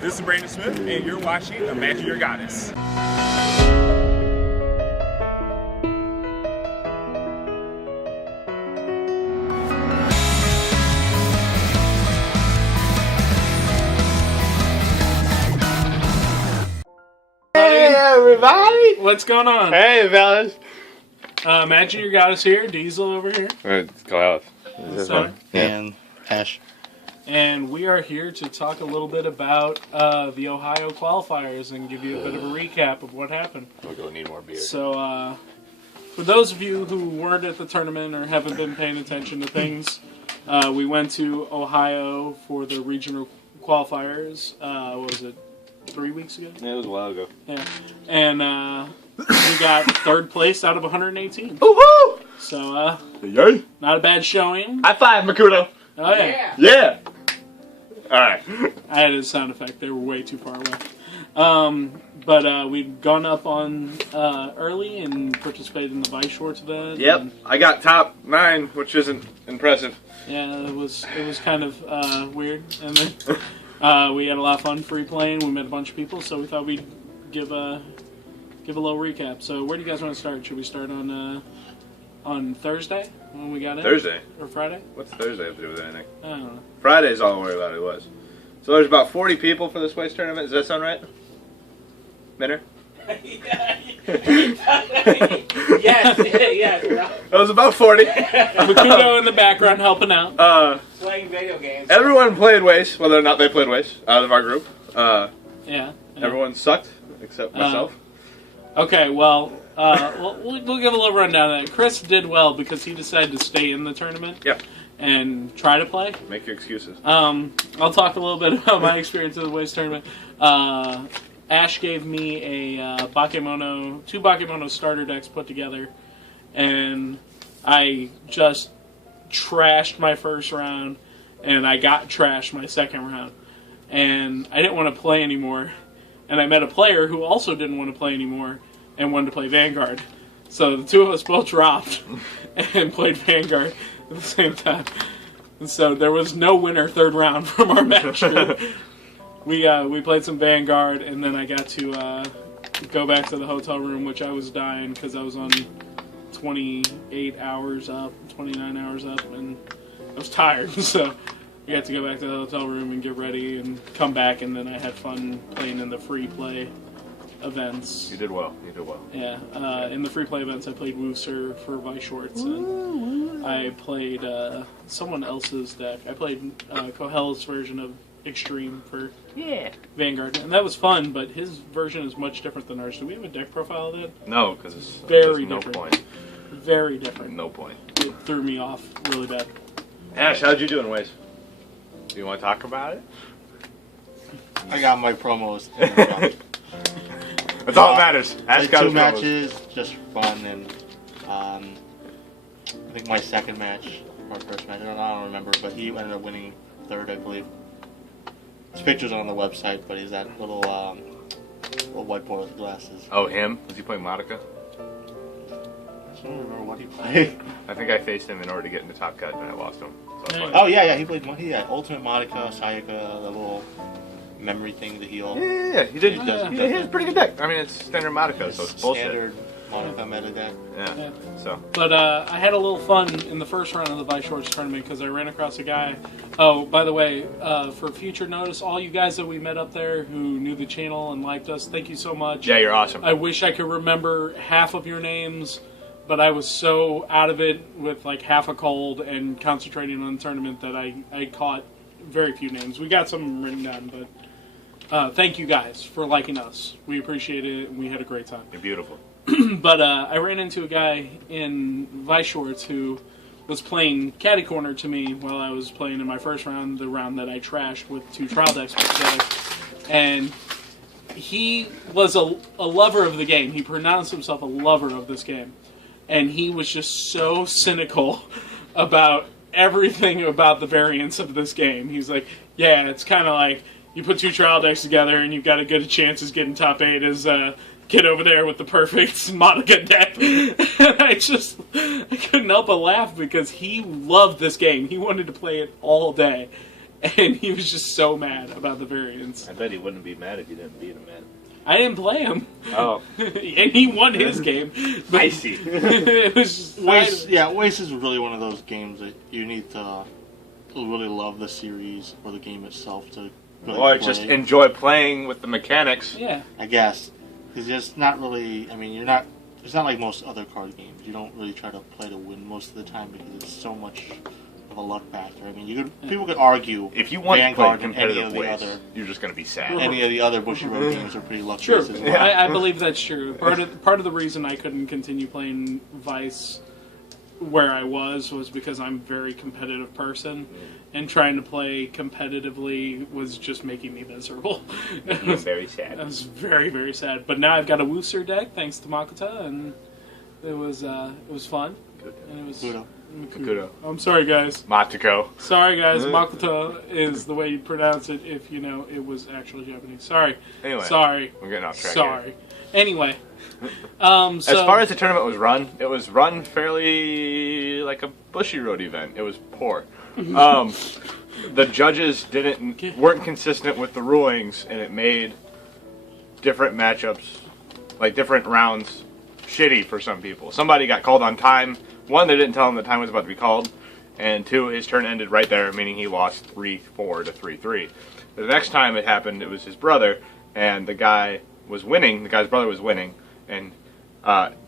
This is Brandon Smith, and you're watching Imagine Your Goddess. Hey everybody! What's going on? Hey fellas! Imagine Your Goddess here, Diesel over here. It's Kyle. And Ash. And we are here to talk a little bit about the Ohio qualifiers and give you a bit of a recap of what happened. We're gonna need more beer. So, for those of you who weren't at the tournament or haven't been paying attention to things, we went to Ohio for the regional qualifiers. What was it, 3 weeks ago? Yeah, it was a while ago. Yeah. And we got third place out of 118. Woohoo! So, Yay! not a bad showing. High five, Makuto! Oh, yeah. Yeah! Alright. I had a sound effect. They were way too far away. But we'd gone up on early and participated in the Vice Shorts event. Yep, And, I got top 9, which isn't impressive. yeah, it was kind of weird. And then we had a lot of fun free playing. We met a bunch of people, so we thought we'd give a little recap. So where do you guys want to start? Should we start on Thursday when we got in? Thursday? Or Friday? What's Thursday have to do with anything? I don't know. Friday's all I worry about it was. So there's about 40 people for this waste tournament. Does that sound right? Minner? Yes. It was about 40. Makuto in the background helping out. Playing video games. Everyone played waste, whether or not they played waste, out of our group. Yeah. Everyone sucked, except myself. Okay, well, we'll give a little rundown of that. Chris did well because he decided to stay in the tournament. Yeah. And try to play. Make your excuses. I'll talk a little bit about my experience of the Waste Tournament. Ash gave me a two Bakemono starter decks put together, and I just trashed my first round, and I got trashed my second round. And I didn't want to play anymore, and I met a player who also didn't want to play anymore and wanted to play Vanguard. So the two of us both dropped and played Vanguard at the same time. And so there was no winner third round from our match group. We played some Vanguard, and then I got to go back to the hotel room, which I was dying because I was on 28 hours up, 29 hours up, and I was tired. So I got to go back to the hotel room and get ready and come back, and then I had fun playing in the free play events. You did well. You did well. Yeah, in the free play events, I played Wooser for Vice Shorts, and I played someone else's deck. I played Kohel's version of Extreme for Vanguard, and that was fun. But his version is much different than ours. Do we have a deck profile of that? No, because it's Very no different. point. Very different. No point. It threw me off really bad. Ash, how'd you do in waste? Do you want to talk about it? I got my promos. That's all that matters. Ash Played got two his promos. matches, just fun, and I think my second match, or first match, I don't remember, but he ended up winning third, I believe. His picture's on the website, but he's that little white boy with glasses. Oh, him? Was he playing Monica? I don't remember what he played. I think I faced him in order to get in the top cut, and I lost him. So it's fine. Oh yeah, he played. He had Ultimate Monica, Sayaka, the little memory thing, the heal. Yeah. He did. He has a pretty good deck. I mean, it's standard Monica, so it's bullshit. Standard Monica meta deck. Yeah. So. But I had a little fun in the first round of the Vice Shorts tournament because I ran across a guy. Oh, by the way, for future notice, all you guys that we met up there who knew the channel and liked us, thank you so much. Yeah, you're awesome. I wish I could remember half of your names, but I was so out of it with like half a cold and concentrating on the tournament that I caught very few names. We got some written down, but thank you guys for liking us. We appreciate it, and we had a great time. You're beautiful. But I ran into a guy in Vice Shorts who was playing catty corner to me while I was playing in my first round, the round that I trashed with two trial decks put together. And he was a lover of the game. He pronounced himself a lover of this game. And he was just so cynical about everything about the variance of this game. He's like, yeah, it's kind of like you put two trial decks together and you've got a good chance of getting top 8 as kid over there with the perfect Monica deck. And I couldn't help but laugh because he loved this game. He wanted to play it all day. and he was just so mad about the variants. I bet he wouldn't be mad if you didn't beat him, man. I didn't play him. Oh. And he won his game. But I see. It was just Waste is really one of those games that you need to really love the series or the game itself to really Or play. just enjoy playing with the mechanics. Yeah. I guess. Because it's not really, I mean, you're not, it's not like most other card games. You don't really try to play to win most of the time because it's so much of a luck factor. I mean, people could argue If you want Vanguard to and play any competitive of the ways, other, you're just going to be sad. any of the other Bushiroad games are pretty lucky Sure. as well. Yeah. I believe that's true. Part of the reason I couldn't continue playing Vice where I was because I'm a very competitive person, and trying to play competitively was just making me miserable. You're very sad. I was very, very sad. But now I've got a Wooster deck thanks to Makoto, and it was fun. And it was Kudo. I'm sorry, guys. Matiko. Sorry, guys. Makoto is the way you pronounce it if you know it was actually Japanese. Sorry. Anyway, Sorry. we're getting off track Sorry. here. Anyway. As far as the tournament was run, it was run fairly like a Bushiroad event. It was poor. The judges weren't consistent with the rulings, and it made different matchups, like different rounds, shitty for some people. Somebody got called on time. One, they didn't tell him the time was about to be called, and two, his turn ended right there, meaning he lost 3-4 to 3-3. The next time it happened, it was his brother, and the guy was winning. The guy's brother was winning, and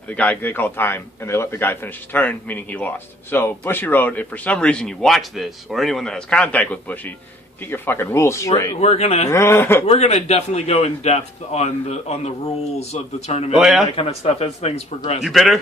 they called time, and they let the guy finish his turn, meaning he lost. So Bushiroad, if for some reason you watch this, or anyone that has contact with Bushi, get your fucking rules straight. We're gonna definitely go in depth on the rules of the tournament Oh, yeah? and that kind of stuff as things progress. You bitter?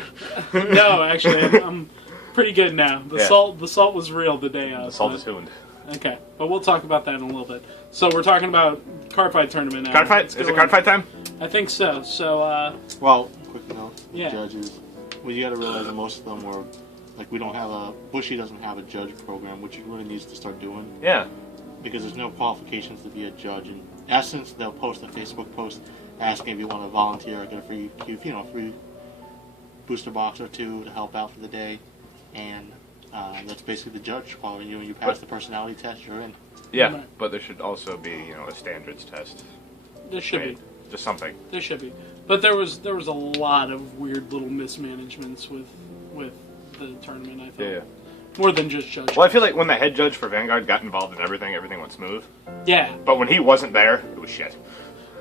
No, actually, I'm pretty good now. The salt was real the day of. The salt is hooned. Okay, but we'll talk about that in a little bit. So we're talking about Cardfight tournament now. Cardfight? Is it Cardfight time? I think so. So Well, quick note, Yeah. judges. Well, you got to realize that most of them were, like, Bushi doesn't have a judge program, which he really needs to start doing. Yeah. Because there's no qualifications to be a judge. In essence, they'll post a Facebook post asking if you want to volunteer or get a free booster box or two to help out for the day, and that's basically the judge following you. And you pass the personality test, you're in. Yeah, Right. but there should also be, a standards test. there should be. Just something. There should be. But there was a lot of weird little mismanagements with the tournament, I thought. Yeah. More than just judging. Well, I feel like when the head judge for Vanguard got involved in everything went smooth. Yeah. But when he wasn't there, it was shit.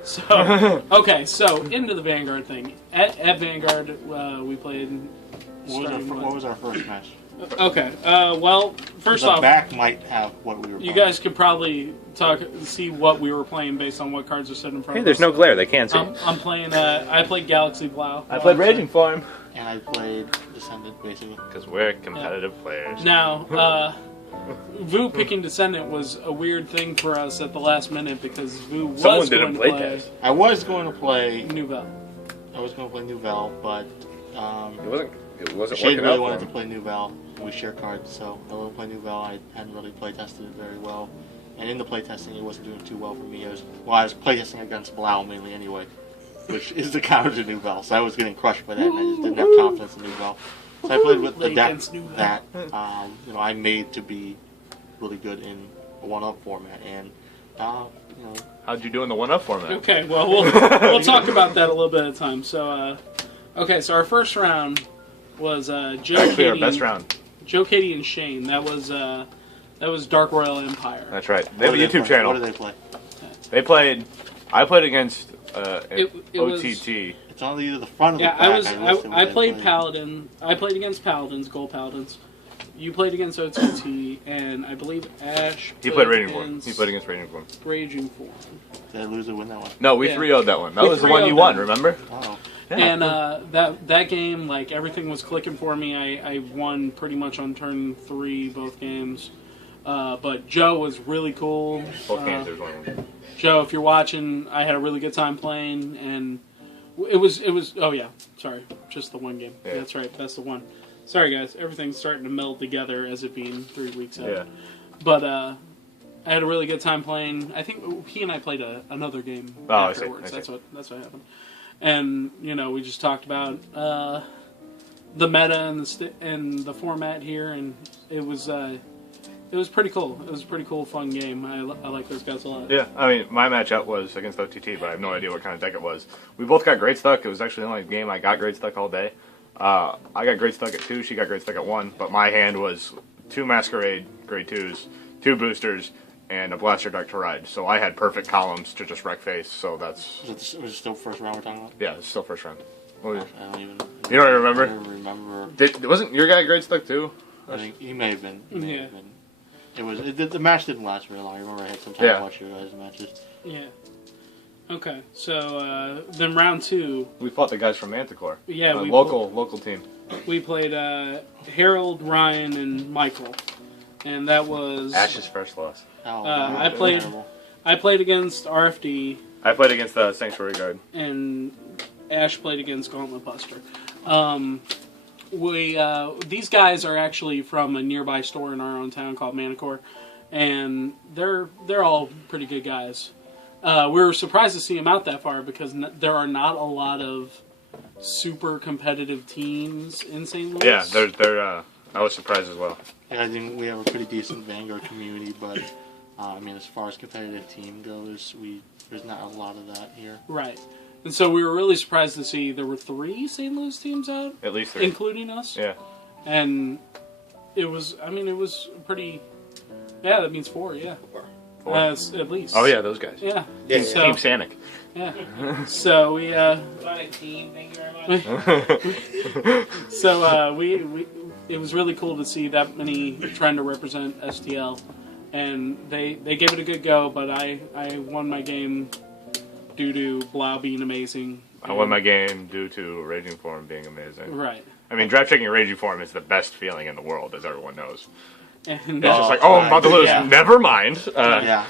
So, okay, so into the Vanguard thing. At Vanguard, we played... What was our first match? Okay, well, first The off... back might have what we were You playing. guys could probably see what we were playing based on what cards are set in front Hey, of there's us. no glare. They can't see. I'm playing, I played Galaxy Blau. I played Raging Farm. And I played Descendant, basically. Because we're competitive players. Now, Vu picking Descendant was a weird thing for us at the last minute because Vu was Someone did a going to play play test. I was going to play Nouvelle. Nouvelle, but It wasn't Shade working really out wanted for to him. play Nouvelle. We share cards, so I will play Nouvelle. I hadn't really play tested it very well, and in the play testing, it wasn't doing too well for me. I was play testing against Blau mainly anyway, which is the counter to Nouvelle. So I was getting crushed by that, and I just didn't have confidence in Nouvelle. So I played with the Play deck against Nouvelle. that I made to be really good in a one-up format, and How'd you do in the one-up format? Okay, well, we'll talk about that a little bit at a time. So, okay, so our first round was Joe, Actually, Katie, our best round. Joe, Katie, and Shane. That was Dark Royal Empire. That's right. They have a YouTube channel. What did they play? I played against It was- OTT. It's on either the front or the Yeah, back. I played Paladin. I played against Paladins, Gold Paladins. You played against OTT, and I believe Ash. He played Raging Form. He played against Raging Form. Raging Form. Did I lose or win that one? No, we Yeah. 3-0'd that one. That We was the one 3-0'd you that won, one. remember? Oh. Yeah. And that game, like, everything was clicking for me. I won pretty much on turn 3 both games. But Joe was really cool. Both games, there was one. Joe, if you're watching, I had a really good time playing, and it was. Oh yeah, sorry, just the one game. Yeah. That's right, that's the one. Sorry guys, everything's starting to meld together as it being 3 weeks out. Yeah. But I had a really good time playing. I think he and I played another game afterwards. I see. That's what happened. And we just talked about the meta and the format here, and it was it was pretty cool. It was a pretty cool, fun game. I like those guys a lot. Yeah, I mean, my matchup was against OTT, but I have no idea what kind of deck it was. We both got Great Stuck. It was actually the only game I got Great Stuck all day. I got Great Stuck at 2, she got Great Stuck at 1, but my hand was 2 Masquerade Grade 2s, 2 boosters, and a Blaster deck to ride. So I had perfect columns to just wreck face, so that's... Was it still first round we're talking about? Yeah, it's still first round. I don't even... You don't remember? I don't remember. Wasn't your guy Great Stuck too? I think he may have been. Yeah. The match didn't last very long. I remember I had some time to watch your guys' matches. Yeah. Okay, so then round 2. We fought the guys from Manticore. Yeah, local team. We played Harold, Ryan, and Michael, and that was Ash's first loss. I played against RFD. I played against the Sanctuary Guard. And Ash played against Gauntlet Buster. These guys are actually from a nearby store in our own town called Manticore, and they're all pretty good guys. We were surprised to see them out that far because there are not a lot of super competitive teams in St. Louis. Yeah, they're. I was surprised as well. Yeah, I think we have a pretty decent Vanguard community, but I mean, as far as competitive team goes, there's not a lot of that here. Right. And so we were really surprised to see there were 3 St. Louis teams out. At least 3. Including us. Yeah. And it was pretty... Yeah, that means 4, yeah. 4. At least. Oh, yeah, those guys. Yeah. Yeah, So, Team Sanic. Yeah. So we... What a team, thank you very much. So it was really cool to see that many trying to represent STL. And they gave it a good go, but I won my game due to Blau being amazing. I won my game due to Raging Form being amazing. Right. I mean, draft checking Raging Form is the best feeling in the world, as everyone knows. And It's just like, I'm about to lose. Yeah. Never mind. I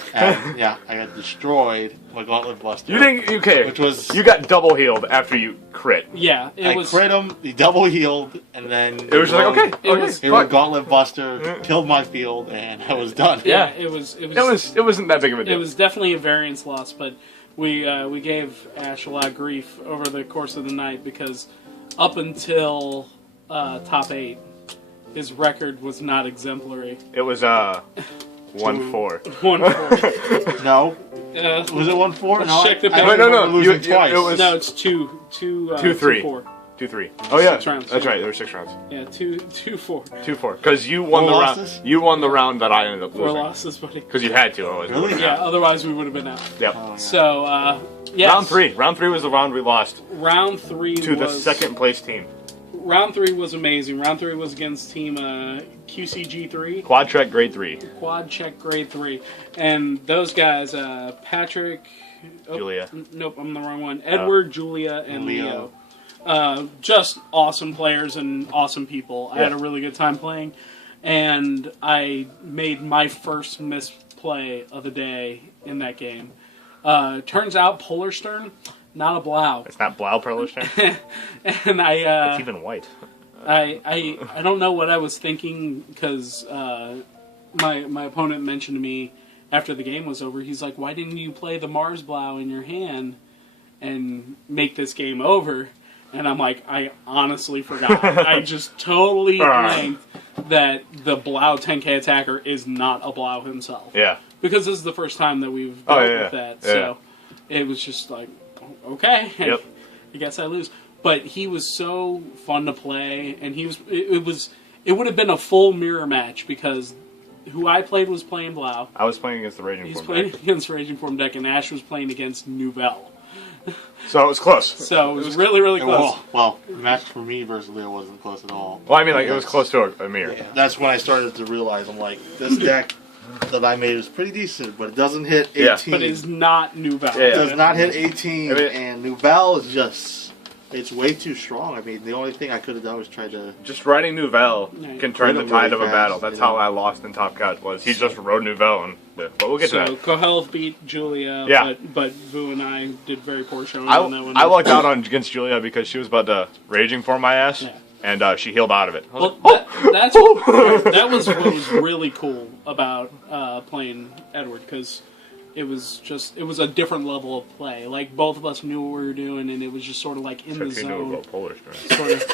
got destroyed by Gauntlet Buster. You think okay? Which was you got double healed after you crit. yeah, I crit him, he double healed, and then It was just like okay, He went Gauntlet Buster, killed my field, and I was done. Yeah, it wasn't that big of a deal. It was definitely a variance loss, but we gave Ash a lot of grief over the course of the night because up until top 8, his record was not exemplary. It was 1-4. 1-4. No. Was it 1-4? No, check the I no. losing twice. It was No, it's 2-3. 2-3. 2-3. Oh yeah, 6 rounds. That's right. There were 6 rounds. Yeah, 2-4. 2-4. Because you won the losses? round. You won the round that I ended up 4 losing. losses, buddy. Because you had to. Otherwise, Really? we would've Yeah, been out. otherwise we would have been out. Yep. Oh, yeah. So, yes. Round 3. Round 3 was the round we lost Round 3 to the was... second place team. Round 3 was amazing. Round 3 was against team QCG3. Quad Trek Grade 3. Quad Check Grade 3. And those guys, Patrick... Julia. Nope, I'm the wrong one. Edward, Julia, and Leo. Just awesome players and awesome people. I had a really good time playing. And I made my first misplay of the day in that game. Turns out Polarstern, not a Blau. It's not Blau Perlishter. And It's even white. I don't know what I was thinking because my opponent mentioned to me after the game was over. He's like, "Why didn't you play the Mars Blau in your hand and make this game over?" And I'm like, I honestly forgot. I just totally blanked that the Blau 10k attacker is not a Blau himself. Yeah. Because this is the first time that we've dealt with that. Yeah. So it was just like, okay, Yep. I guess I lose. But he was so fun to play, and it would have been a full mirror match because who I played was playing Blau. I was playing against the Raging He's Form playing deck. against Raging Form deck, and Ash was playing against Nouvelle. So it was close. So it was really, really close. Well, the match for me versus Leo wasn't close at all. Well, I mean, like, it was close to a mirror. Yeah. That's when I started to realize, I'm like, this deck that I made is pretty decent, but it doesn't hit 18. Yeah. But it's not Nouvelle. Yeah. It does not hit 18, I mean, and Nouvelle is just... It's way too strong. I mean, the only thing I could have done was try to... Just riding Nouvelle can turn the Rhythm tide of really a battle. fast, That's you know. how I lost in Top Cut, was he just rode Nouvelle. And, but we'll get to So that. Kohelth beat Julia, Yeah. but Vu and I did very poor showing on that one. I lucked out against Julia because she was about to Raging for my ass, Yeah. and she healed out of it. I was Well, like, that was what was really cool about playing Edward, because it was a different level of play. Like, both of us knew what we were doing, and it was just sort of like in the Except you knew zone. about Polish, right?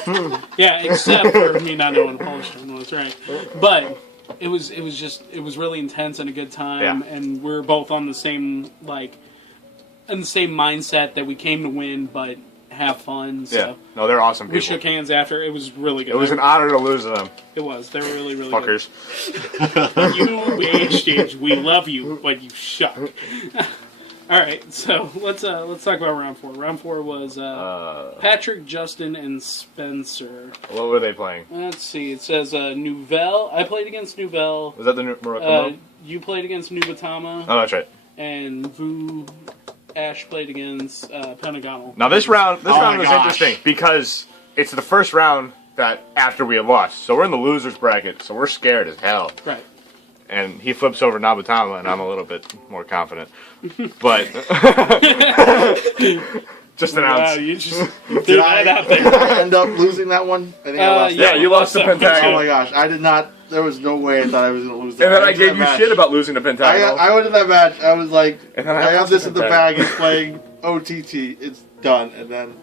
Sort of. Yeah, except for me not knowing what a Polish term was, right? But it was really intense and a good time, Yeah. and we're both on the same in the same mindset that we came to win, but have fun. So Yeah. No, they're awesome people. we shook hands after. It was really good. It was an honor to lose to them. It was. They were really, really Fuckers. good. You exchange. We love you, but you suck. All right, so let's talk about round 4. Round 4 was Patrick, Justin, and Spencer. What were they playing? Let's see. It says Nouvelle. I played against Nouvelle. Was that the Morocco? You played against Nubatama. Oh, that's right. And Ash played against Pentagonal. Now this round my was gosh. interesting because it's the first round that after we had lost. So we're in the losers bracket, so we're scared as hell. Right. And he flips over Nabatama, and I'm a little bit more confident. But just an Wow, ounce. you just threw that out there. Did I end up losing that one? I think I lost. Yeah, you lost the Oh Pentagonal. my gosh, I did not. There was no way I thought I was going to lose that. And then I went to gave that you match. shit about losing the Pentagonal. I went to that match. I was like, And then I I have lost this the in the Pentagonal. bag. It's playing OTT. It's done. And then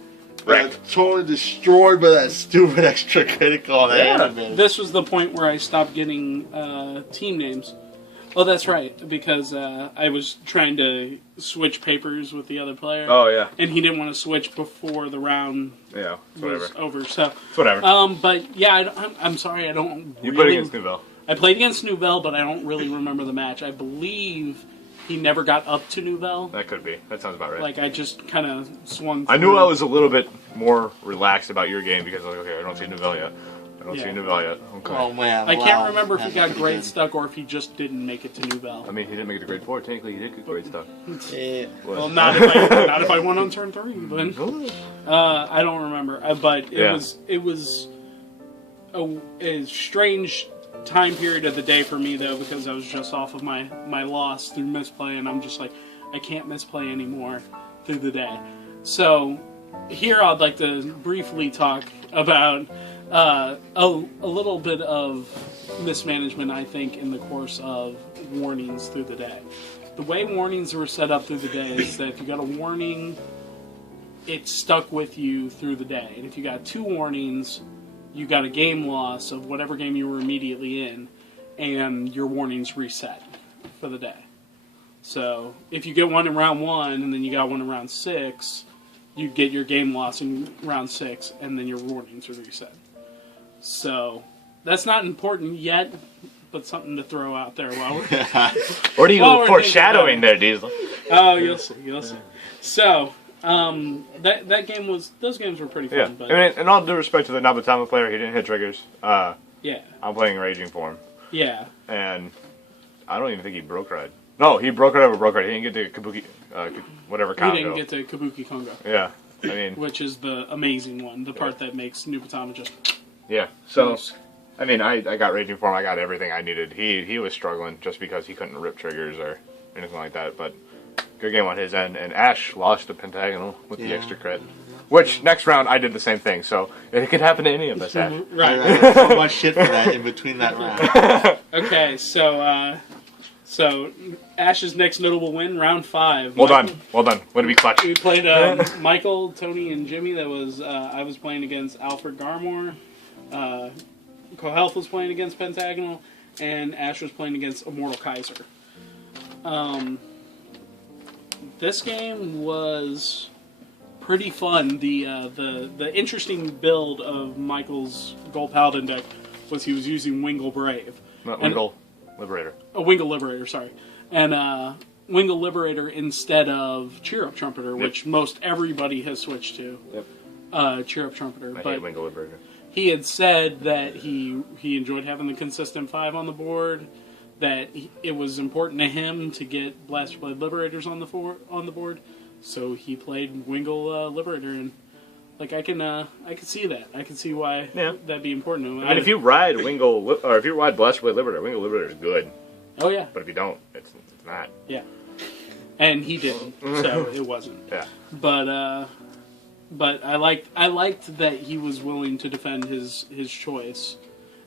Wrecked. totally destroyed by that stupid extra critical. That Yeah. animated. This was the point where I stopped getting team names. Oh, that's right, because I was trying to switch papers with the other player. Oh yeah, And he didn't want to switch before the round yeah. It's whatever. was over. So, It's whatever. but yeah, I'm sorry, I don't. You really, played against Nouvelle. I played against Nouvelle, but I don't really remember the match. I believe he never got up to Nouvelle. That could be. That sounds about right. Like I just kind of swung. I knew through. I was a little bit more relaxed about your game because I was like, okay, I don't see Nouvelle yet. I don't Yeah. see Nouvelle yet. Okay. Oh man. I wow. can't remember if he That's got pretty grade good. stuck or if he just didn't make it to Nouvelle. I mean, he didn't make it to grade 4. Technically, he did get grade stuff. Yeah. Well, not if I won on turn 3, but I don't remember. But it was a strange time period of the day for me though, because I was just off of my loss through misplay, and I'm just like, I can't misplay anymore through the day. So here I'd like to briefly talk about a little bit of mismanagement, I think, in the course of warnings through the day. The way warnings were set up through the day is that if you got a warning, it stuck with you through the day. And if you got 2 warnings, you got a game loss of whatever game you were immediately in, and your warnings reset for the day. So if you get one in round 1 and then you got one in round 6, you get your game loss in round 6, and then your warnings are reset. So that's not important yet, but something to throw out there while we're... What are you Well, we're foreshadowing thinking there, Diesel? Oh, you'll see. So, that game was... Those games were pretty fun, Yeah. but... I mean, in all due respect to the Nabatama player, he didn't hit triggers. yeah. I'm playing Raging Form. Yeah. And I don't even think he broke ride. No, he broke ride over broke ride. He didn't get to Kabuki, whatever We combo. didn't get to Kabuki Kongo, Yeah. I mean, which is the amazing one. The part that makes Nubatama just... yeah. So, I mean, I got Raging Form. I got everything I needed. He was struggling just because he couldn't rip triggers or anything like that. But good game on his end. And Ash lost the Pentagonal with the extra crit. Which, next round, I did the same thing. So, it could happen to any of us, Ash. Right. I got so much shit for that in between that round. Okay, so Ash's next notable win, round 5. Well done. Way to be clutch. We played Michael, Tony, and Jimmy. That was I was playing against Alfred Garmore. Cohealth was playing against Pentagonal, and Ash was playing against Immortal Kaiser. This game was pretty fun. The interesting build of Michael's Gold Paladin deck was he was using Wingle Brave. Not And- Wingle Liberator. Wingle Liberator, sorry. And Wingle Liberator instead of Cheer Up Trumpeter, which most everybody has switched to. Yep. Cheer Up Trumpeter. I But hate Wingle Liberator. he had said that he enjoyed having the consistent 5 on the board, that it was important to him to get Blaster Blade Liberators on the board, so he played Wingle Liberator, and like I can see that. I can see why that'd be important to him. I mean, if you ride Wingle, or if you ride Blaster Blade Liberator, Wingle Liberator is good. Oh yeah. But if you don't, it's not. Yeah. And he didn't, so it wasn't. Yeah. But I liked that he was willing to defend his choice,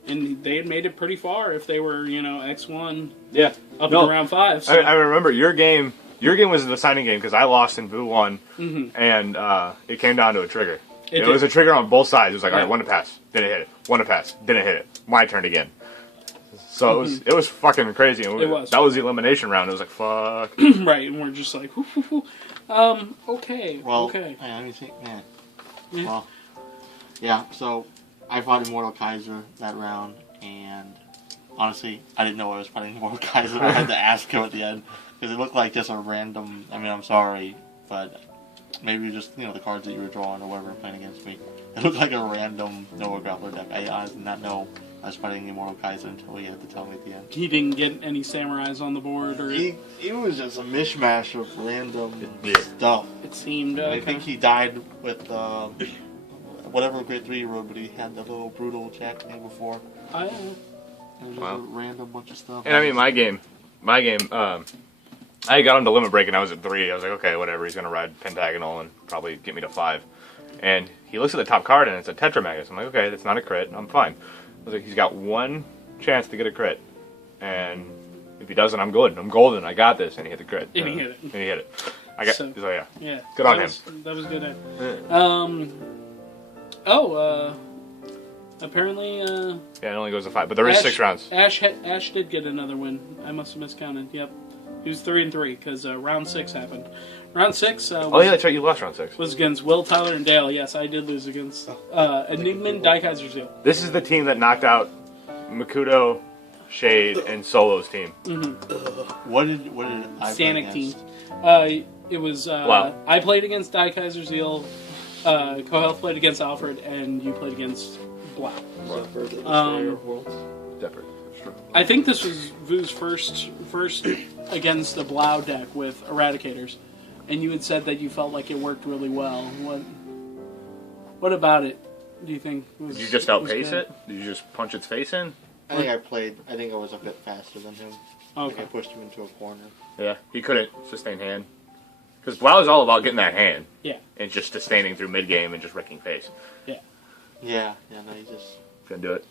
and they had made it pretty far if they were X1 Yeah. up to round 5. So. I remember your game. Your game was the deciding game because I lost and Boo won, and it came down to a trigger. It was a trigger on both sides. It was like, all right, one to pass, didn't hit it. One to pass, didn't hit it. My turn again. So it was fucking crazy. And It was. That was the elimination round. It was like, fuck. Right, and we're just like, whoo, whoo, whoo. Okay, Well, okay. let me think, man. Yeah. Well, yeah, so I fought Immortal Kaiser that round, and honestly, I didn't know I was fighting Immortal Kaiser. I had to ask him at the end, because it looked like just a random, I mean, I'm sorry, but maybe just, the cards that you were drawing or whatever playing against me. It looked like a random Noah Grappler deck. I honestly did not know I was fighting Immortal Kaiser until he had to tell me at the end. He didn't get any samurais on the board, or It was just a mishmash of random stuff. it seemed. I think he died with whatever grade 3 he rode, but he had the little brutal jack thing before. I It was just a random bunch of stuff. And I mean, my game, I got him to limit break and I was at 3. I was like, okay, whatever. He's gonna ride pentagonal and probably get me to 5. And he looks at the top card and it's a Tetramagus. I'm like, okay, that's not a crit. I'm fine. I was like, he's got one chance to get a crit, and if he doesn't, I'm good. I'm golden. I got this. And he hit the crit. And he hit it. And he hit it. I got. So, So yeah. Yeah. Good on him. That was good. Yeah. Apparently. Yeah, it only goes to 5, but there is 6 rounds. Ash did get another win. I must have miscounted. Yep. He was 3-3 because round 6 happened. Round 6. Oh yeah, that's right. You lost round 6. Was against Will, Tyler, and Dale. Yes, I did lose against Enigman, Daikaiser Zeal. This is the team that knocked out Makuto, Shade, and Solo's team. What did I play Sanic against? team. It was. Wow. I played against Daikaiser Zeal. Kohelth played against Alfred, and you played against Blau. Separate. I think this was Vu's first against a Blau deck with Eradicators, and you had said that you felt like it worked really well. What about it do you think was? Did you just outpace it? Did you just punch its face in? I think I was a bit faster than him. I think I pushed him into a corner. Yeah, he couldn't sustain hand. Because Blau is all about getting that hand. Yeah. And just sustaining through mid-game and just wrecking face. Yeah, no, he just... Couldn't do it.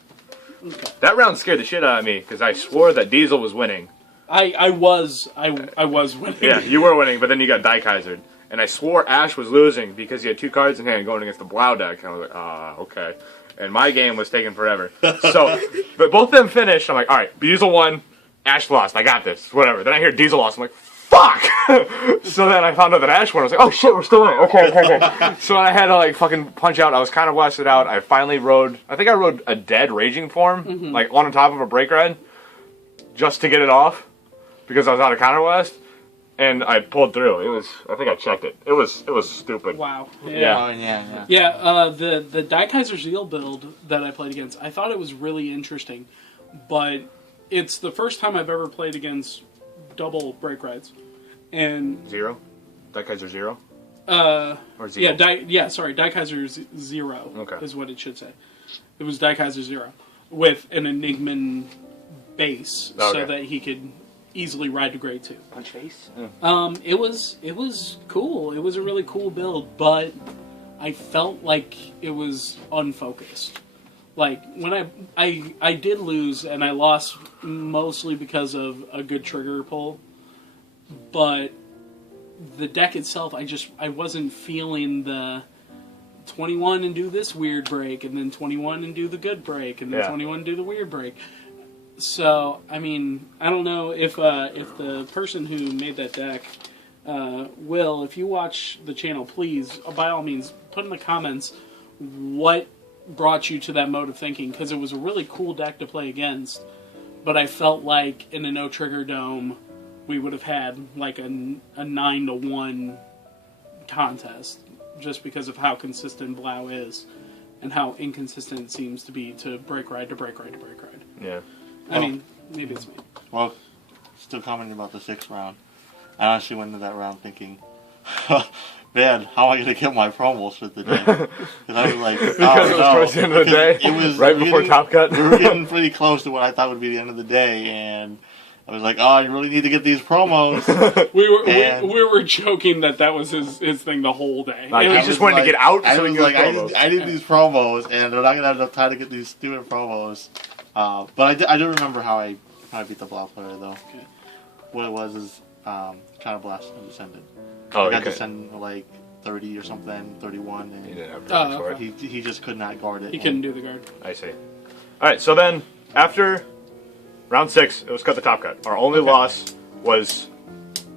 Okay. That round scared the shit out of me, because I swore that Diesel was winning. I was winning. Yeah, you were winning, but then you got Daikaisered. And I swore Ash was losing because he had 2 cards in hand going against the Blau deck. And I was like, okay. And my game was taking forever. So, but both of them finished. I'm like, alright, Diesel won, Ash lost, I got this, whatever. Then I hear Diesel lost, I'm like, fuck! So then I found out that Ash won, I was like, oh shit, we're still in it, okay. So I had to like fucking punch out, I was kind of blasted out, I finally rode a dead Raging Form, like on top of a break ride, just to get it off, because I was out of counter blast. And I pulled through. I think I checked it. It was stupid. Wow. Yeah. Oh, yeah. Yeah, the Daikaiser Zeal build that I played against, I thought it was really interesting, but it's the first time I've ever played against double break rides. And 0? Daikaiser 0? Or 0? Yeah, sorry, Daikaiser 0 is what it should say. It was Daikaiser 0 with an Enigman base so that he could easily ride to grade 2. Punch face? It was cool. It was a really cool build, but I felt like it was unfocused. Like when I did lose, and I lost mostly because of a good trigger pull, but the deck itself, I wasn't feeling the 21 and do this weird break, and then 21 and do the good break, and then 21 and do the weird break. So, I mean, I don't know if the person who made that deck, Will, if you watch the channel, please, by all means, put in the comments what brought you to that mode of thinking, because it was a really cool deck to play against, but I felt like in a no-trigger dome, we would have had like a 9-1 contest, just because of how consistent Blau is, and how inconsistent it seems to be to break ride to break ride to break ride. Yeah. I mean, maybe it's me. Well, still commenting about the 6th round. I honestly went into that round thinking, man, how am I going to get my promos for the day? Because I was like, because it was towards the end of the day? It was right before Top Cut? We were getting pretty close to what I thought would be the end of the day, and I was like, oh, you really need to get these promos. We were joking that was his thing the whole day. Like, he just wanted to get out so he could get promos. I need these promos, and they're not going to have enough time to get these stupid promos. But I do remember how I beat the Blau player, though. Okay. What it was is Counterblast and Descendant. Oh, I got Descendant like 30 or something, 31, and he didn't have to for it. He just could not guard it. He couldn't do the guard. I see. Alright, so then, after Round 6, it was cut the top cut. Our only loss was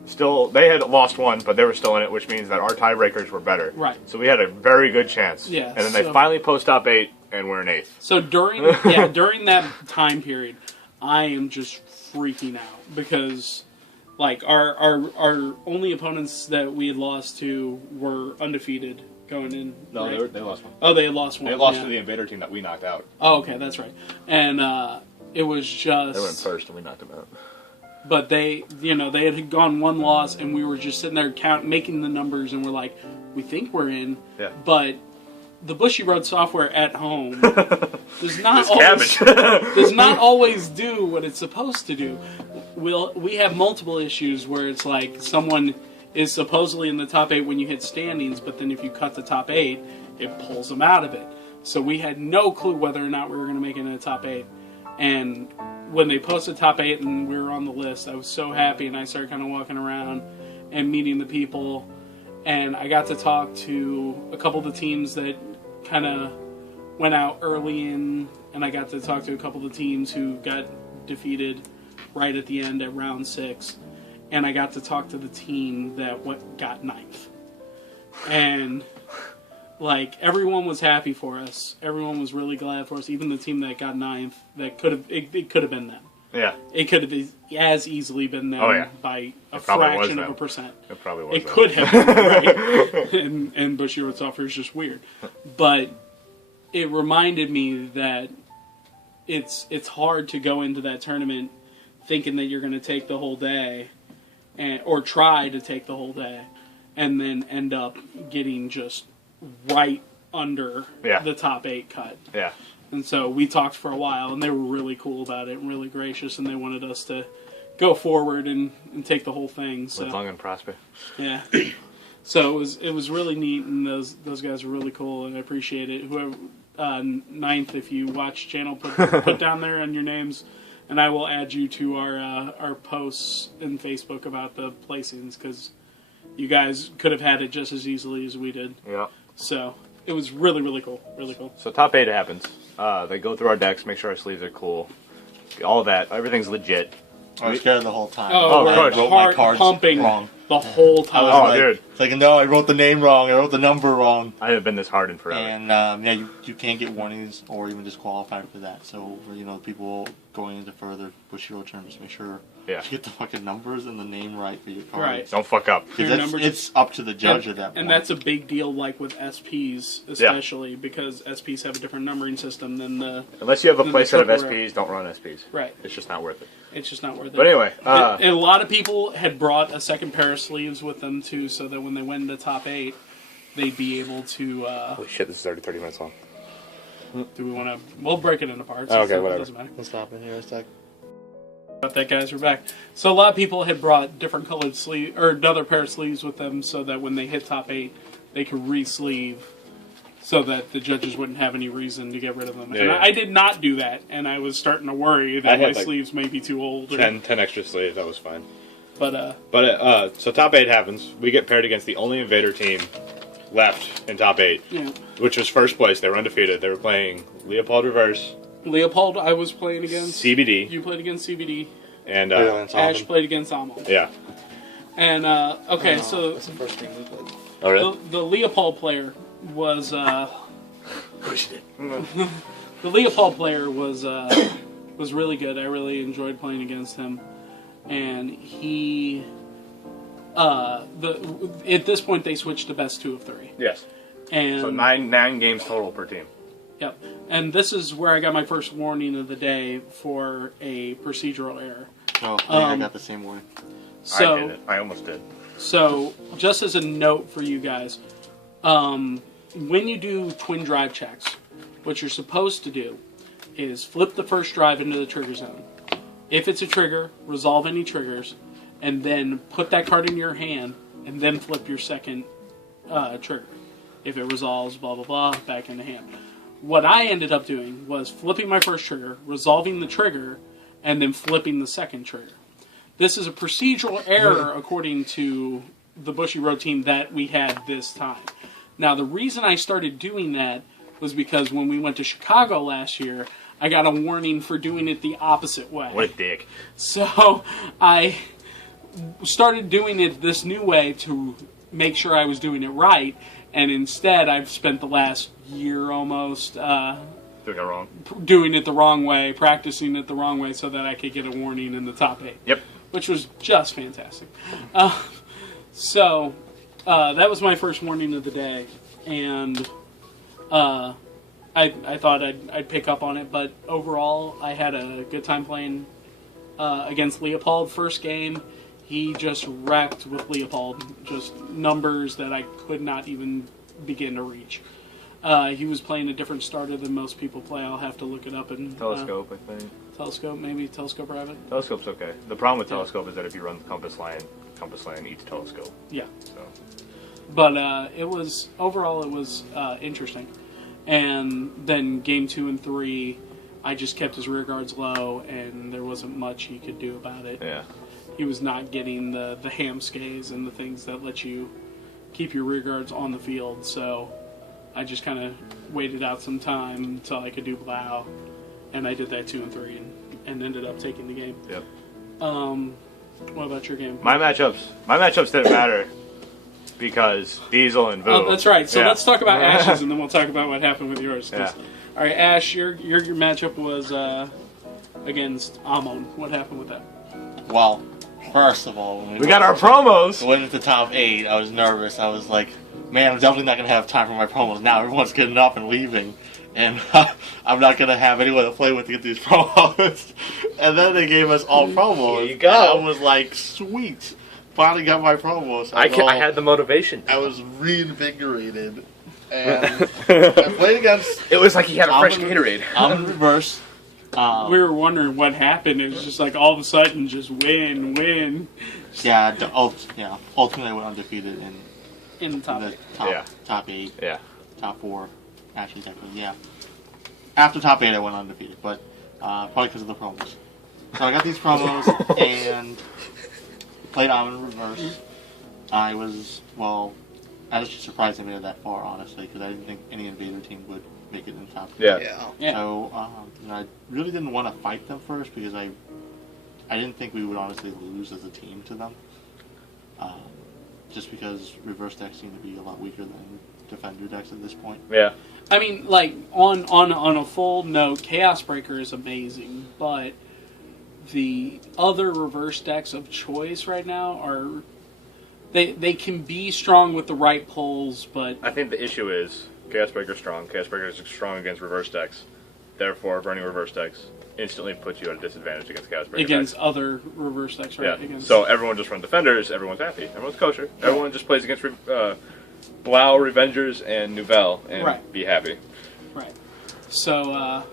still, they had lost one, but they were still in it, which means that our tiebreakers were better. Right. So we had a very good chance. Yeah, And then they finally post top 8, and we're in 8th. So during during that time period, I am just freaking out because, like, our only opponents that we had lost to were undefeated going in. No, right? they lost one. Oh, they had lost one. They lost to the Invader team that we knocked out. Oh, okay, that's right. And it was just... They were in first, and we knocked them out. But they had gone one loss, and we were just sitting there making the numbers, and we're like, we think we're in, but the Bushy Road software at home does not always do what it's supposed to do. We have multiple issues where it's like someone is supposedly in the top 8 when you hit standings, but then if you cut the top 8, it pulls them out of it. So we had no clue whether or not we were going to make it in the top 8. And when they posted top 8 and we were on the list, I was so happy, and I started kind of walking around and meeting the people. And I got to talk to a couple of the teams that kind of went out early in, and I got to talk to a couple of the teams who got defeated right at the end at round 6. And I got to talk to the team that got 9th. And, like, everyone was happy for us. Everyone was really glad for us. Even the team that got 9th, it could have been them. Yeah. It could have as easily been them by a fraction of a percent. It probably was. It could have been, right? And Bushy Road Software is just weird. But it reminded me that it's hard to go into that tournament thinking that you're going to take the whole day, or try to take the whole day, and then end up getting just right under the top 8 cut. Yeah. And so we talked for a while, and they were really cool about it and really gracious, and they wanted us to go forward and take the whole thing. So, live long and prosper. Yeah. So it was really neat, and those guys were really cool, and I appreciate it. Whoever 9th, if you watch channel, put down there on your names, and I will add you to our posts in Facebook about the placings, because you guys could have had it just as easily as we did. Yeah. So it was really, really cool. Really cool. So top 8 happens. They go through our decks, make sure our sleeves are cool. All that. Everything's legit. I was scared the whole time. Oh, of course. I wrote my cards pumping wrong. The whole time. Oh, dude. It's like, no, I wrote the name wrong. I wrote the number wrong. I haven't been this hard in forever. And you can't get warnings or even disqualified for that. So people going into further Bushy Road tournaments, make sure you get the fucking numbers and the name right for your cards. Right. Don't fuck up. Because it's up to the judge at that point. And that's a big deal, like with SPs, especially because SPs have a different numbering system than the. Unless you have a playset of SPs, don't run SPs. Right. It's just not worth it. It's just not worth it. But anyway, and a lot of people had brought a second pair of sleeves with them too, so that when they went into top 8, they'd be able to. Holy shit! This is already 30 minutes long. Do we want to? We'll break it into parts. Okay, whatever. Doesn't matter. Let's stop in here a sec. But that guys are back. So a lot of people had brought different colored sleeve or another pair of sleeves with them, so that when they hit top 8, they could re-sleeve, so that the judges wouldn't have any reason to get rid of them. Yeah, and yeah. I did not do that, and I was starting to worry that my sleeves may be too old. 10 extra sleeves. That was fine. But so top 8 happens. We get paired against the only Invader team left in top 8, which was first place. They were undefeated. They were playing Leopold Reverse. Leopold, I was playing against. CBD. You played against CBD. And Ash played against Amon. Yeah. And so That's the first game we played. Oh really? The Leopold player was the Leopold player was really good. I really enjoyed playing against him, and he at this point they switched to best 2 of 3. Yes. And So nine games total per team. Yep. And this is where I got my first warning of the day for a procedural error. Oh, I got the same warning. So, I did it. I almost did. So, just as a note for you guys, when you do twin drive checks, what you're supposed to do is flip the first drive into the trigger zone. If it's a trigger, resolve any triggers, and then put that card in your hand, and then flip your second trigger. If it resolves, blah, blah, blah, back in the hand. What I ended up doing was flipping my first trigger, resolving the trigger, and then flipping the second trigger. This is a procedural error according to the Bushy Road team that we had this time. Now, the reason I started doing that was because when we went to Chicago last year, I got a warning for doing it the opposite way. What a dick. So I started doing it this new way to make sure I was doing it right, and instead I've spent the last year almost Doing it wrong. doing it the wrong way, practicing it the wrong way so that I could get a warning in the top 8. Yep. Which was just fantastic. So that was my first warning of the day, and I thought I'd pick up on it, but overall I had a good time playing against Leopold. First game, he just wrecked with Leopold, just numbers that I could not even begin to reach. He was playing a different starter than most people play. I'll have to look it up. And Telescope, I think. Telescope, maybe Telescope Rabbit. Telescope's okay. The problem with Telescope is that if you run Compass Line eats Telescope. Yeah. So. But it was interesting. And then game 2 and 3, I just kept his rear guards low, and there wasn't much he could do about it. Yeah. He was not getting the ham skays and the things that let you keep your rear guards on the field. So I just kind of waited out some time until I could do Blau, and I did that 2 and 3 and ended up taking the game. Yep. What about your game? My matchups didn't matter because Diesel and Vu. Oh, that's right. So Yeah. let's talk about Ash's, and then we'll talk about what happened with yours. Yeah. All right, Ash, your matchup was against Amon. What happened with that? Well, first of all, when We got our promos. went into top 8, I was nervous. I was like, man, I'm definitely not going to have time for my promos now. Everyone's getting up and leaving. And I'm not going to have anyone to play with to get these promos. And then they gave us all promos. Here you go. I was like, sweet. Finally got my promos. I had the motivation. I was reinvigorated. And I played against... It was like he had a fresh Gatorade. I'm in reverse. We were wondering what happened. It was just like all of a sudden, just win. Yeah, ultimately I went undefeated In the top the 8. top 8. Yeah. Top 4. Actually, technically, yeah. After top 8, I went undefeated, but probably because of the promos. So I got these promos and played on in reverse. I was actually surprised I made it that far, honestly, because I didn't think any Invader team would make it in top 8. Yeah. So I really didn't want to fight them first because I didn't think we would honestly lose as a team to them. Just because reverse decks seem to be a lot weaker than defender decks at this point. Yeah. I mean, like on a full note, Chaos Breaker is amazing, but the other reverse decks of choice right now are they can be strong with the right pulls, but I think the issue is Chaos Breaker's strong. Chaos Breaker is strong against reverse decks. Therefore, running reverse decks instantly puts you at a disadvantage against Chaos Breaker against decks. other reverse decks, right? Yeah. Against... So everyone just runs defenders. Everyone's happy. Everyone's kosher. Everyone just plays against Blau, Revengers, and Nouvelle and be happy. Right. So,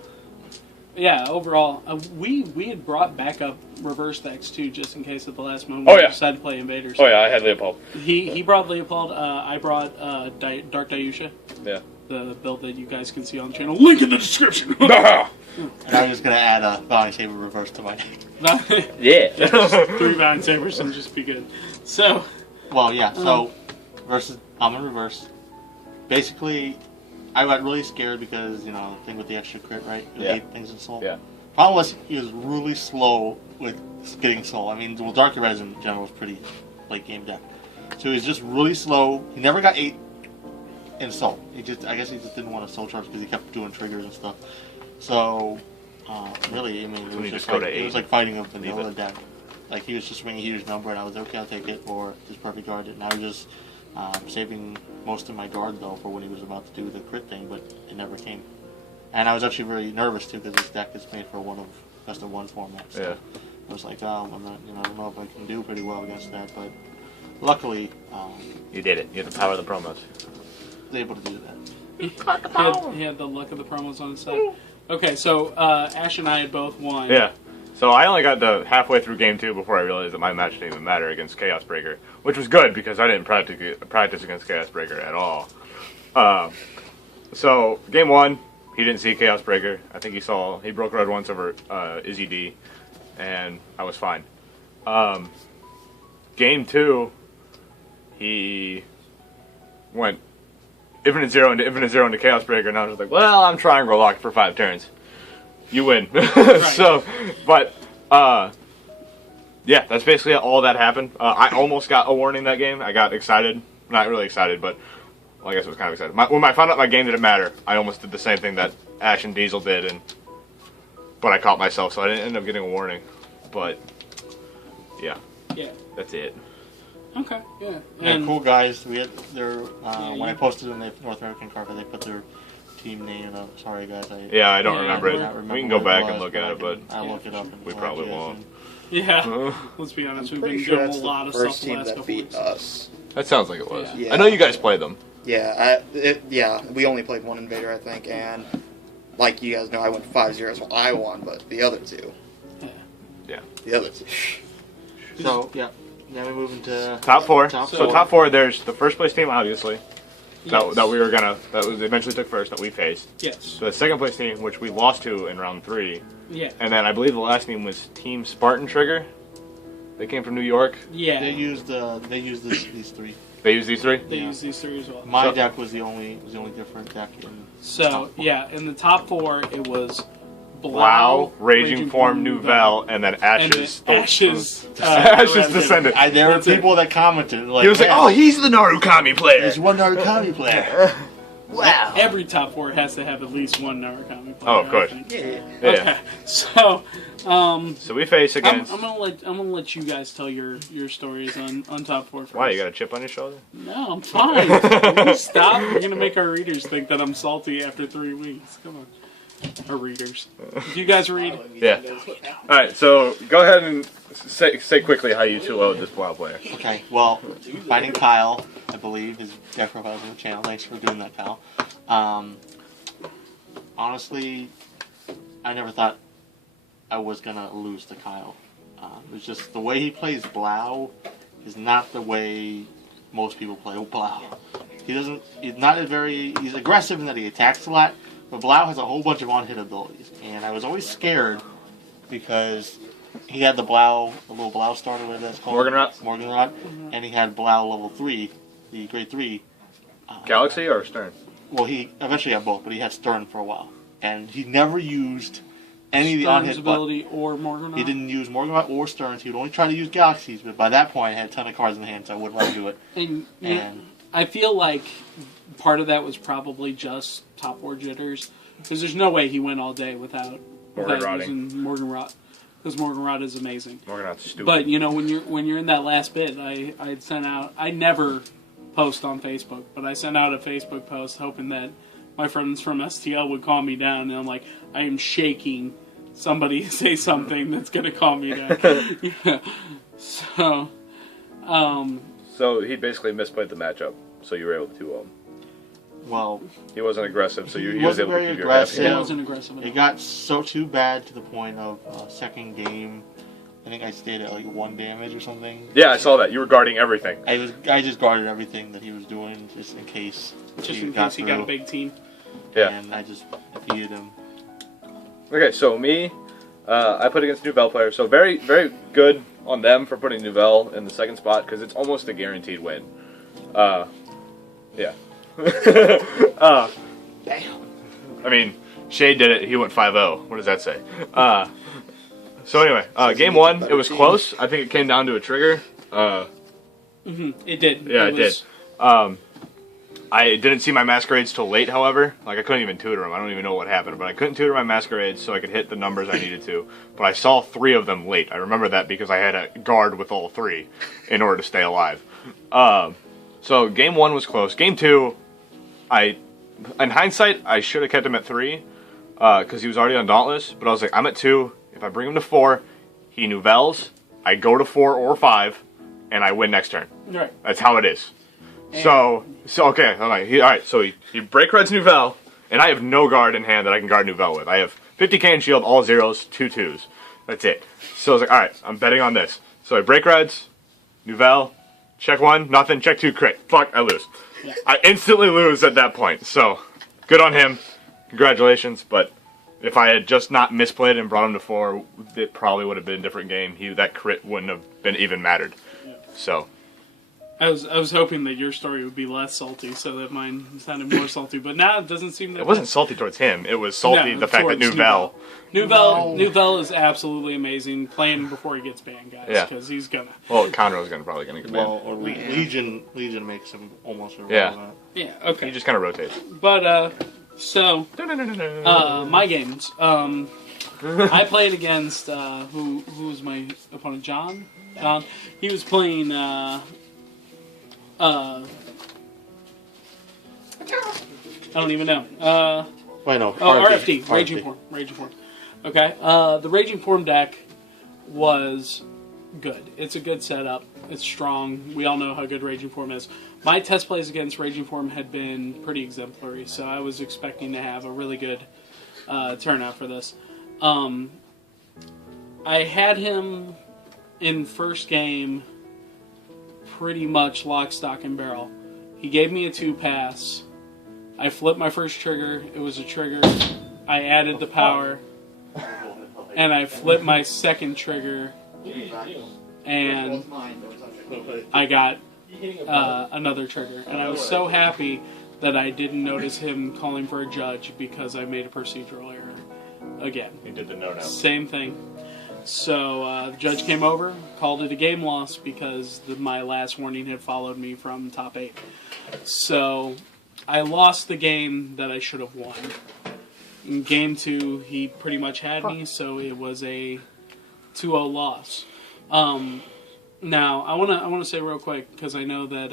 overall, we had brought back up reverse decks too, just in case at the last moment we decided to play Invaders. Oh yeah, I had Leopold. He brought Leopold. I brought Dark Dayusha. Yeah. The build that you guys can see on the channel. Link in the description. And I was going to add a Bounty Saber reverse to my name. Yeah. Just 3 Bounty Sabers and just be good. So. Well, yeah. So I'm in reverse. Basically, I got really scared because thing with the extra crit, right? The 8 things in soul. Yeah. Problem was he was really slow with getting soul. I mean, Dark Res in general was pretty late game deck. So he was just really slow. He never got 8 in soul. I guess he just didn't want to soul charge because he kept doing triggers and stuff. So really, I mean, it was like fighting a vanilla deck. Like he was just swinging Heater's number, and I was like, okay, I'll take it, or just perfect guard it. And I was just saving most of my guard though for when he was about to do the crit thing, but it never came. And I was actually very nervous too because this deck is made for one of best of 1 format. So yeah. I was like, I'm not, I don't know if I can do pretty well against that, but luckily, you did it. You had the power of the promos. I was able to do that. He had the luck of the promos on his side. Okay, so Ash and I had both won. Yeah. So I only got to halfway through game 2 before I realized that my match didn't even matter against Chaos Breaker, which was good because I didn't practice against Chaos Breaker at all. So game 1, he didn't see Chaos Breaker. I think he broke red once over Izzy D, and I was fine. Game 2, he went Infinite Zero into Chaos Breaker, and I was like, well, I'm Triangle Locked for 5 turns. you win. So, but yeah, that's basically all that happened. I almost got a warning that game. I got excited, not really excited, but well, I guess I was kind of excited. When I found out my game didn't matter, I almost did the same thing that Ash and Diesel did, but I caught myself, so I didn't end up getting a warning. But yeah, that's it. Okay, yeah. And cool guys. We had their when I posted in the North American Cardfight, they put their team name up. Sorry guys. I don't remember it. We can go back and look at it, but I'll look it up. And we probably won't. Yeah, let's be honest. We've been sure doing a that's lot the of stuff first the team last that couple beat weeks. us. That sounds like it was. Yeah. I know you guys played them. Yeah, we only played one Invader, I think, and like you guys know, I went 5-0, so I won, but the other two. Yeah. The other two. So, yeah. Now we move into Top four. Top So four. top four, there's the first place team, obviously. Yes. That we were gonna, that was eventually took first, that we faced. Yes. So the second place team, which we lost to in round 3. Yeah. And then I believe the last team was Team Spartan Trigger. They came from New York. Yeah. They used these three. They used these 3? They use these 3 as well. My deck was the only different deck in So, yeah, in the top 4, it was Blau, Raging Form, Nouvelle, and then Ashes. And Ashes. Ashes Descendant. There were That's it. people that commented like, He was like, "Man, "Oh, he's the Narukami player." there's one Narukami player." Wow. Every top 4 has to have at least one Narukami player. Oh, of course. I think. Yeah. Okay, so So we face I'm against. gonna let you guys tell your stories on top 4 first. Why, you got a chip on your shoulder? No, I'm fine. Stop. You're gonna make our readers think that I'm salty after 3 weeks. Come on, our readers. Do you guys read? Yeah. All right, so go ahead and say quickly how you two load this Blau player. Okay, well, fighting Kyle, I believe, his deck profile on the channel. Thanks for doing that, Kyle. Honestly, I never thought I was gonna lose to Kyle. It's just the way he plays Blau is not the way most people play Blau. He's not a very. He's aggressive in that he attacks a lot, but Blau has a whole bunch of on-hit abilities, and I was always scared because he had the little Blau starter, whatever that's called. Morganrot, and he had Blau level 3, the grade 3. Galaxy or Stern? Well, he eventually had both, but he had Stern for a while, and he never used any of the Stern's on-hit ability or Morganrot? He didn't use Morganrot or Stearns. He would only try to use Galaxies, but by that point, I had a ton of cards in the hand, so I wouldn't let him do it. And I feel like part of that was probably just top 4 jitters, because there's no way he went all day without using Morganrot, because Morganrot is amazing. Morganrot's stupid. But you know, when you're in that last bit, I had sent out. I never post on Facebook, but I sent out a Facebook post hoping that my friends from STL would calm me down, and I'm like, I am shaking. Somebody say something that's gonna calm me down. Yeah. So, So he basically misplayed the matchup, so you were able to. Well, He wasn't aggressive, so he was wasn't able to very keep your half aggressive. it hand. wasn't aggressive at all. it got so too bad to the point of second game. I think I stayed at like 1 damage or something. Yeah, I saw that. You were guarding everything. I just guarded everything that he was doing just in case. Just in case he got a big team. Yeah. And I just defeated him. Okay, so me, I put against Nouvelle player. So very, very good on them for putting Nouvelle in the second spot because it's almost a guaranteed win. Yeah. I mean, Shade did it. He went 5-0. What does that say? So anyway, game 1, it was close. I think it came down to a trigger. It did. Yeah, it did. I didn't see my masquerades till late, however. Like, I couldn't even tutor them. I don't even know what happened, but I couldn't tutor my masquerades so I could hit the numbers I needed to. But I saw 3 of them late. I remember that because I had a guard with all 3 in order to stay alive. So game 1 was close. Game 2, in hindsight, I should have kept him at 3 because he was already on Dauntless. But I was like, I'm at 2. If I bring him to 4, he Nouvelles. I go to 4 or 5, and I win next turn. Right. That's how it is. So okay, all right. So he break reds Nouvelle, and I have no guard in hand that I can guard Nouvelle with. I have 50k in shield, all 0s, 2 2s. That's it. So I was like, all right, I'm betting on this. So I break reds, Nouvelle, check 1, nothing, check 2, crit. Fuck, I lose. Yeah. I instantly lose at that point. So good on him. Congratulations. But if I had just not misplayed and brought him to 4, it probably would have been a different game. That crit wouldn't have been even mattered. Yeah. So I was hoping that your story would be less salty, so that mine sounded more salty. But now it doesn't seem that. It wasn't salty towards him. It was salty the fact that towards Nouvelle. is absolutely amazing. Playing before he gets banned, guys, Yeah. because he's gonna. Well, Conroe's probably gonna get banned. Well, or Legion makes him almost Yeah. irrelevant. Yeah. Okay. He just kind of rotates. But so my games. I played against who was my opponent? John. He was playing. I don't even know. Wait, no. RFD. Raging Form. Okay. The Raging Form deck was good. It's a good setup. It's strong. We all know how good Raging Form is. My test plays against Raging Form had been pretty exemplary, so I was expecting to have a really good turnout for this. I had him in first game pretty much lock, stock, and barrel. He gave me a 2-pass. I flipped my first trigger. It was a trigger. I added the power. And I flipped my second trigger. And I got another trigger. And I was so happy that I didn't notice him calling for a judge because I made a procedural error again. He did the no-no. Same thing. So the judge came over, called it a game loss because my last warning had followed me from top 8. So I lost the game that I should have won. In game 2, he pretty much had me, so it was a 2-0 loss. Now I want to say real quick because I know that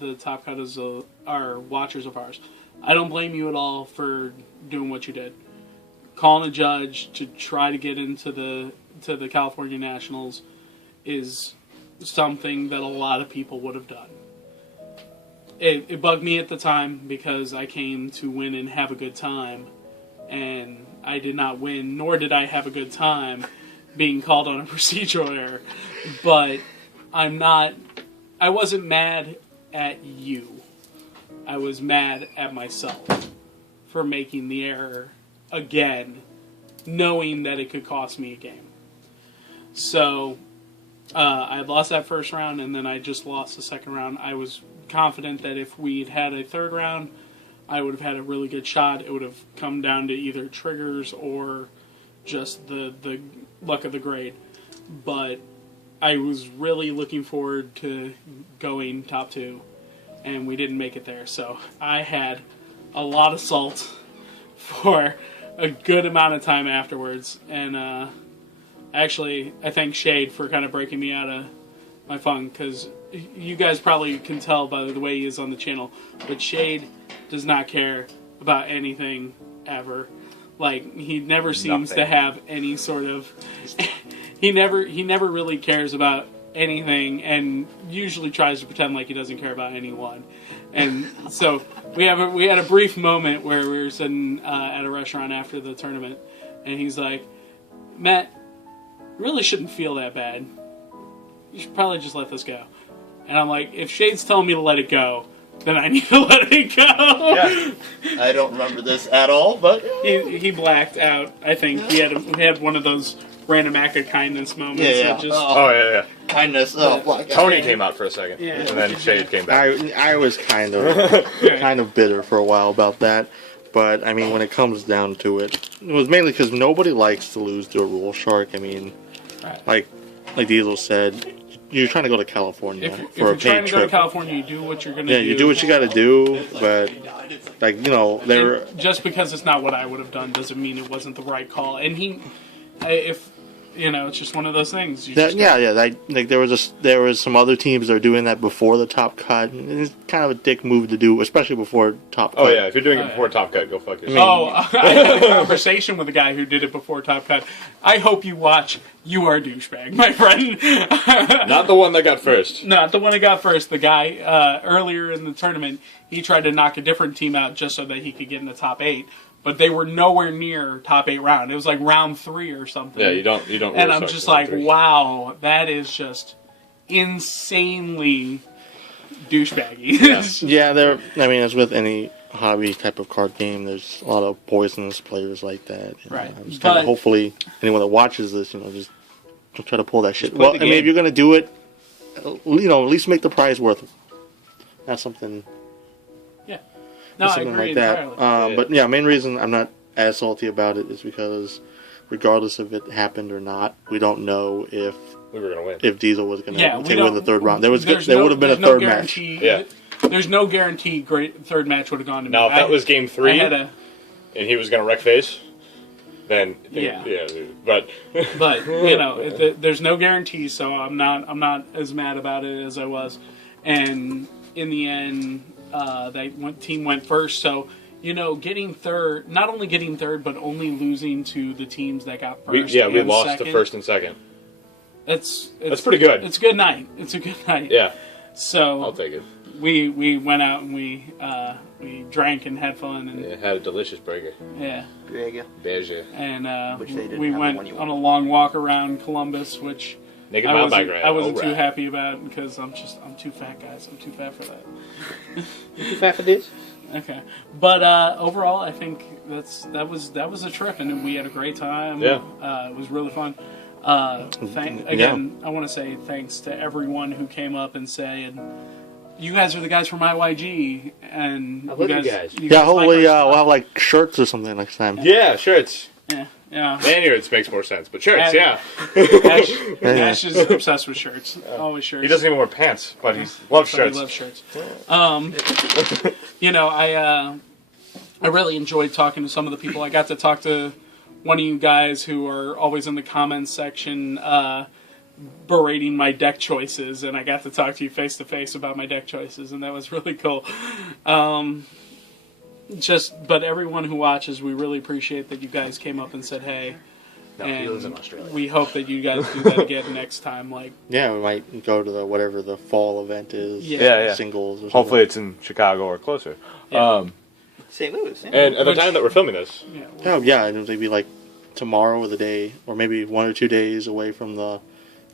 the Top Cut is are watchers of ours. I don't blame you at all for doing what you did. Calling a judge to try to get into the California Nationals is something that a lot of people would have done. It bugged me at the time because I came to win and have a good time, and I did not win, nor did I have a good time being called on a procedural error. But I wasn't mad at you. I was mad at myself for making the error again, knowing that it could cost me a game. So I lost that first round, and then I just lost the second round. I was confident that if we'd had a third round, I would have had a really good shot. It would have come down to either triggers or just the luck of the grade. But I was really looking forward to going top 2, and we didn't make it there. So I had a lot of salt for a good amount of time afterwards, and actually I thank Shade for kind of breaking me out of my funk, because you guys probably can tell by the way he is on the channel, but Shade does not care about anything ever. Like, he never seems to have any sort of he never really cares about anything, and usually tries to pretend like he doesn't care about anyone. And so we had a brief moment where we were sitting at a restaurant after the tournament, and he's like, "Matt, you really shouldn't feel that bad. You should probably just let this go." And I'm like, if Shade's telling me to let it go, then I need to let it go. Yeah. I don't remember this at all, but he blacked out. I think he had one of those random act of kindness moments. Yeah. That just, Yeah. kindness. Oh, black Tony came out for a second, Yeah. and then Shade came back. I was kind of bitter for a while about that, but I mean, when it comes down to it, it was mainly because nobody likes to lose to a rule shark. I mean, like Diesel said, you're trying to go to California if for you're a trying paid to go to trip. California, you do what you're going to do. Yeah, you do what you got to do, but like, you know, there. Just because it's not what I would have done doesn't mean it wasn't the right call. And if you know, it's just one of those things. Like there was some other teams that are doing that before the top cut. And it's kind of a dick move to do, especially before top cut. Oh yeah, if you're doing it before Top Cut, go fuck yourself. I had a conversation with a guy who did it before Top Cut. I hope you watch. You are a douchebag, my friend. Not the one that got first. Not the one that got first. The guy earlier in the tournament, he tried to knock a different team out just so that he could get in the top 8. But they were nowhere near top 8 round. It was like round 3 or something. Yeah, you don't. And I'm just like, wow, that is just insanely douchebaggy. Yeah, I mean, as with any hobby type of card game, there's a lot of poisonous players like that. Right. Just kinda, hopefully, anyone that watches this, just don't try to pull that shit. play Well, the I mean, game. if you're gonna do it, at least make the prize worth it. Not something. Yeah. No, I something agree like that. entirely. But yeah, main reason I'm not as salty about it is because, regardless if it happened or not, we don't know if We were gonna win. if Diesel was going to win the third round. There would have been a no third match. Yeah. There's no guarantee great third match would have gone to me. Now, if that was game 3, and and he was gonna wreck face, then Yeah. but but there's no guarantee, so I'm not as mad about it as I was. And in the end, team went first. So getting third, not only getting third, but only losing to the teams that got first. we lost second, to first and second. That's pretty good. It's a good night. It's a good night. Yeah, So I'll take it. We went out and we drank and had fun and Had a delicious burger. yeah. Beige. And Which they didn't we have the went one you on a long walk around Columbus, which Naked I Mile wasn't, bike ride. I wasn't too Alright. happy about because I'm too fat, guys. I'm too fat for that. Too fat for this? Okay, but overall, I think that was a trip, and we had a great time. Yeah. It was really fun. I want to say thanks to everyone who came up and said, "You guys are the guys from IYG," and I love you guys. Yeah, hopefully we'll have like shirts or something next time. Yeah, shirts. Yeah. Lanyards makes more sense, but shirts, And- yeah. Ash is obsessed with shirts. Always shirts. He doesn't even wear pants, but he loves But shirts. He loves shirts. I really enjoyed talking to some of the people. I got to talk to one of you guys who are always in the comments section berating my deck choices, and I got to talk to you face to face about my deck choices, and that was really cool. But everyone who watches, we really appreciate that you guys came up and said, "Hey." He lives in Australia. We hope that you guys do that again next time. Yeah, we might go to whatever the fall event is. Yeah. Singles. Or something. Hopefully it's in Chicago or closer. Yeah. St. Louis. Yeah. And at the time that we're filming this, Yeah, it'll be like tomorrow or the day, or maybe 1 or 2 days away from the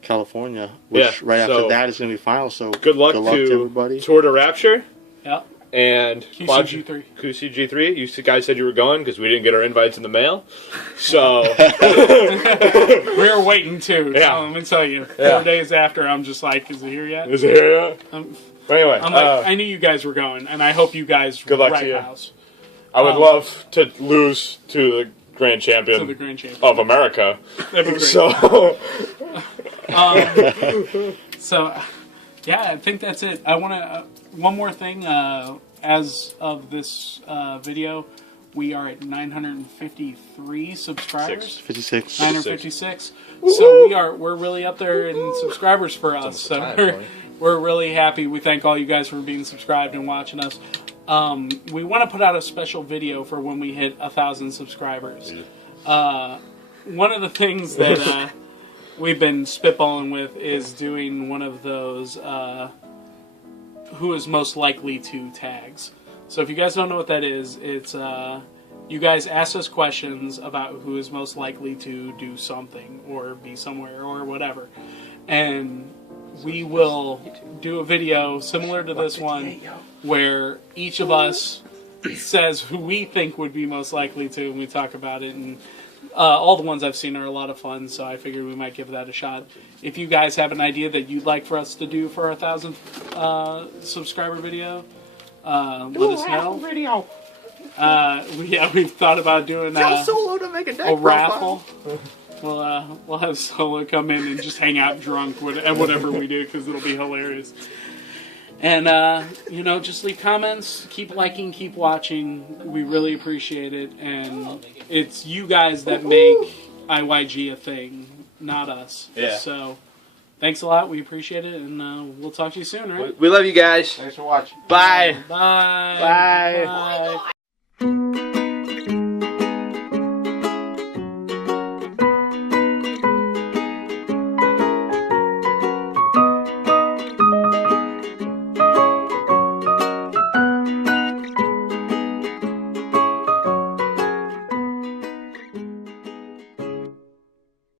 California. Which right so after that is going to be final. So good luck to to everybody. Tour de Rapture Yeah. and QCG3. QCG3. You guys said you were going because we didn't get our invites in the mail. So We were waiting too. Yeah. So let me tell you, 4 Yeah. days after, I'm just like, is it here yet? is it here yet? I'm Anyway, like, I knew you guys were going, and I hope you guys Good luck wreck to you. house I would love to lose to the grand champion to the grand champion. of America. That'd be great. So So, yeah, I think that's it. I want to one more thing. As of this video, we are at 953 subscribers. 56. 956. So we're really up there in subscribers for us. almost So time, we're, Tony. we're really happy. We thank all you guys for being subscribed and watching us. We want to put out a special video for when we hit 1,000 subscribers. One of the things that we've been spitballing with is doing one of those who is most likely to tags. So if you guys don't know what that is, it's you guys ask us questions about who is most likely to do something or be somewhere or whatever. And we will do a video similar to this one where each of us says who we think would be most likely to, and we talk about it. And all the ones I've seen are a lot of fun, so I figured we might give that a shot. If you guys have an idea that you'd like for us to do for our 1,000 subscriber video, let us know. Video. We've thought about doing Tell Solo to make a deck a raffle. We'll have Solo come in and just hang out drunk at whatever we do, because it'll be hilarious. And, just leave comments, keep liking, keep watching. We really appreciate it. And it's you guys that make IYG a thing, not us. Yeah. So, thanks a lot. We appreciate it. And we'll talk to you soon, right? we love you guys. Thanks for watching. Bye. Bye. Bye. Bye.